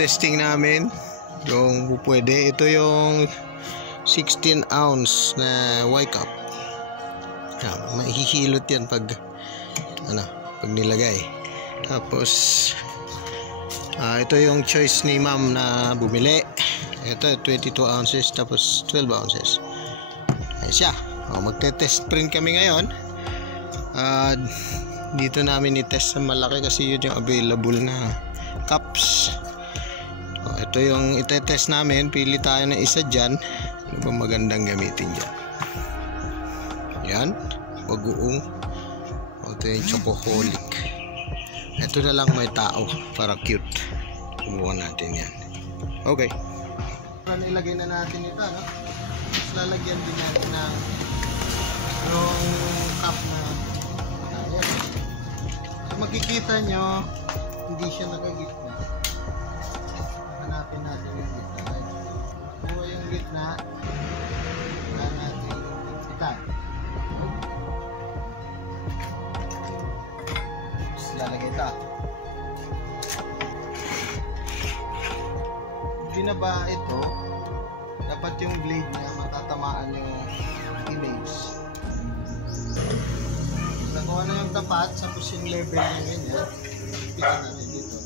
testing namin yung pwede. Ito yung 16 ounce na Y-cup. Mahihilot yan pag nilagay. Tapos ito yung choice ni ma'am na bumili. Ito 22 ounces tapos 12 ounces. Ayun siya. Magte-test print kami ngayon. Dito namin i-test sa malaki kasi yun yung available na cups. Ito yung ite-test namin. Pili tayo ng isa dyan. Ano ba magandang gamitin dyan? Yan. Bagoong. Ito yung chocoholic. Ito na lang may tao para cute. Kumuha natin yan. Okay. Ilagay na natin ito, no? Tapos lalagyan din natin ng yung cup na ayan. So, makikita nyo hindi siya nakagitna. Hanapin natin yung gitna. Kuha yung gitna. Wala natin itan. Tapos lalagay ito. Binaba ito, dapat yung blade niya matatamaan yung image. Nakuha na yung tapat, tapos yung level niya ganyan. Pika natin dito.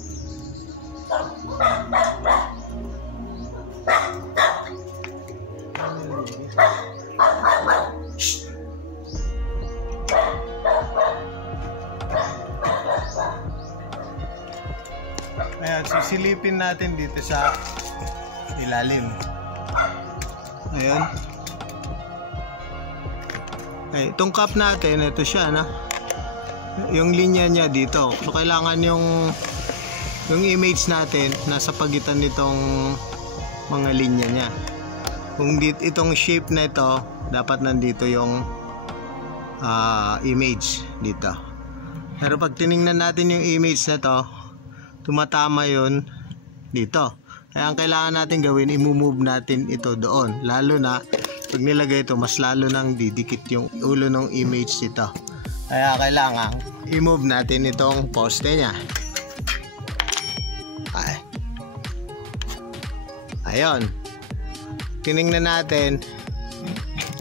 Ayan, sisilipin natin dito sa ilalim. Ayun. Okay, itong cup natin, ito siya na. Yung linya niya dito. So kailangan yung image natin nasa pagitan nitong mga linya niya. Kung itong shape na ito, dapat nandito yung image dito. Pero pag tiningnan natin yung image na to, tumatama yun dito. Kaya ang kailangan natin gawin, i-move natin ito doon. Lalo na, pag nilagay ito, mas lalo nang didikit yung ulo ng image nito. Kaya kailangan, i-move natin itong poste niya. Ayun. Tinignan natin.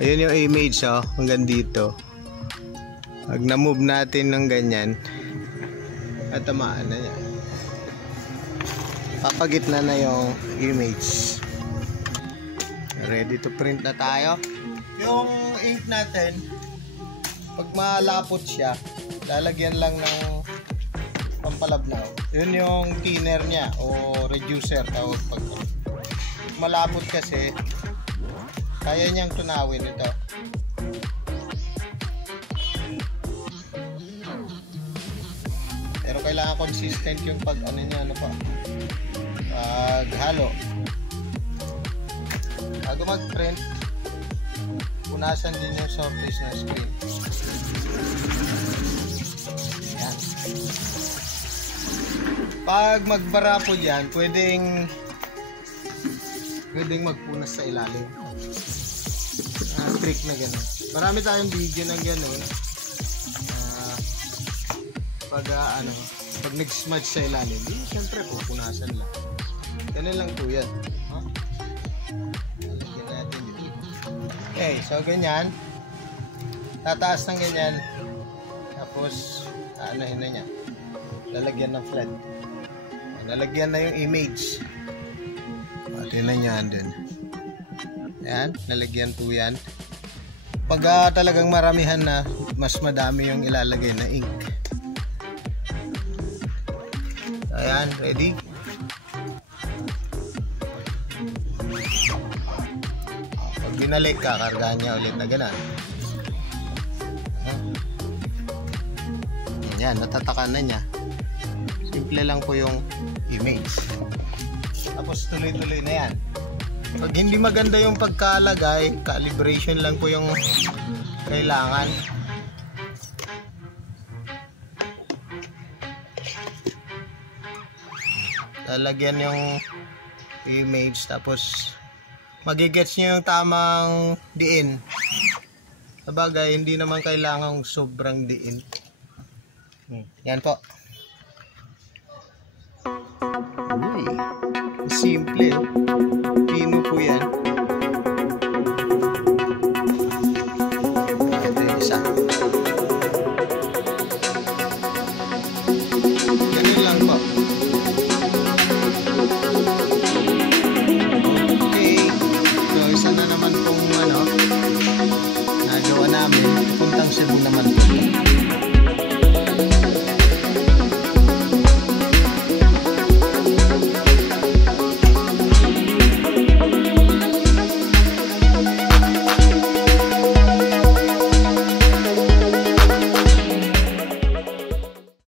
Ayun yung image, oh, hanggang dito. Pag na-move natin ng ganyan, tatamaan na niya. Papagitna na yung image. Ready to print na tayo. Yung ink natin, pag malapot siya, lalagyan lang ng pampalabnaw. Yun yung thinner niya o reducer tawag pag malapot kasi kaya niyang tunawin ito. Pero kailangan consistent yung pag niya halo. Bago mag-print, punasan din yung surface ng screen. Yan. Pag magbara po dyan, pwedeng magpunas sa ilalim. Trick na gano'n. Marami tayong video ng gano'n. Pag nag-smudge sa ilalim, siyempre pupunasan lang. Ganun lang po yan. Lalagyan natin dito. Okay, so ganyan. Tataas ng ganyan. Tapos, anuhin na niya. Lalagyan ng flat. Lalagyan na yung image. Tinan niya din. Ayan, nalagyan po yan. Pag talagang maramihan na, mas madami yung ilalagay na ink. Ayan, ready? Pag binalik, kakargahan niya ulit na gano'n. Ayan, natatakan na niya. Simple lang po yung image. Tapos tuloy-tuloy na yan. Pag hindi maganda yung pagkalagay, calibration lang po yung kailangan. Lalagyan yung image tapos magigets nyo yung tamang diin. Sabagay, hindi naman kailangang sobrang diin. Yan po. Uy, simple. Oh.